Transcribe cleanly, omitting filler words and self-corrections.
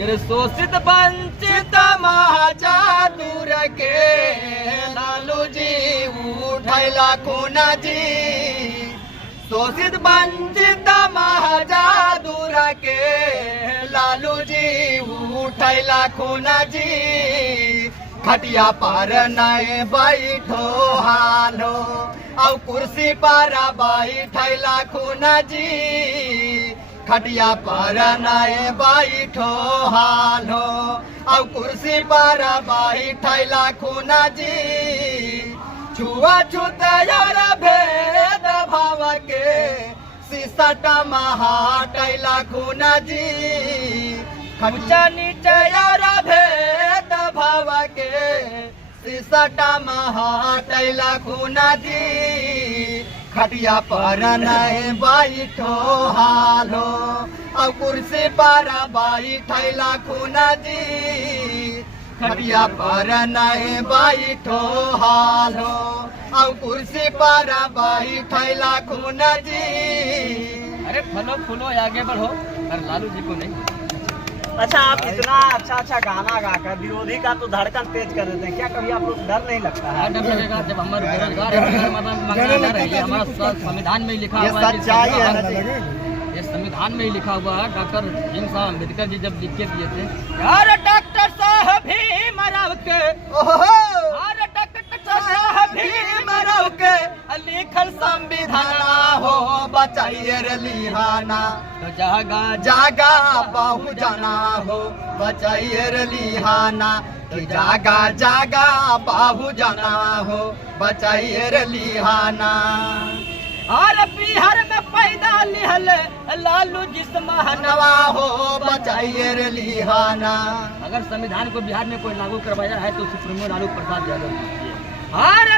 गिर शोषित वंचित महाजादूर के लालू जी उठैला खूना जी। शोषित वंचित महाजादूर के लालू जी उठैला खूना जी। खटिया पर नए बैठो हालो और कुर्सी पर बैठैला खूना जी। खटिया पर नए बैठो हालो और कुर्सी पर बैठैला खूना जी। छुआ छूत यार भेद भाव के सिसट महाटैला खूना जी। ऊंचा नीचे यार भेद भाव के सिसट महाटैला खूना जी। खटिया पर नए बैठो हालो और कुर्सी पर बैठैला खूना जी। खटिया पर नए बैठो हालो और कुर्सी पर बैठैला खूना जी। अरे फलो फूलो आगे बढ़ो, पर लालू जी को नहीं। अच्छा, आप इतना अच्छा गाना गाकर विरोधी का तो धड़कन तेज कर देते हैं, क्या कभी आप लोग डर नहीं लगता है? डर लगेगा जब हमारे बेरोजगार है। हमारा संविधान में ही लिखा हुआ है, सच्चाई है। ये संविधान में ही लिखा हुआ है। डॉक्टर भीमराव अम्बेडकर जी जब लिख के दिए थे यार डॉक्टर साहब भीमराव के, यार डॉक्टर साहब भीमराव के लिखल संविधान हो बचाइए रे लिहाना। तो जागा जागा बहु जाना हो बचाइए रे लिहाना। तो जागा जागा बाहु जाना हो बचाइए रे लिहाना। और बिहार में पैदा लिहल लालू जिस महानवा हो बचाइए रे लिहाना। अगर संविधान को बिहार में कोई लागू करवाया है तो सुप्रीमो लालू प्रसाद यादव। और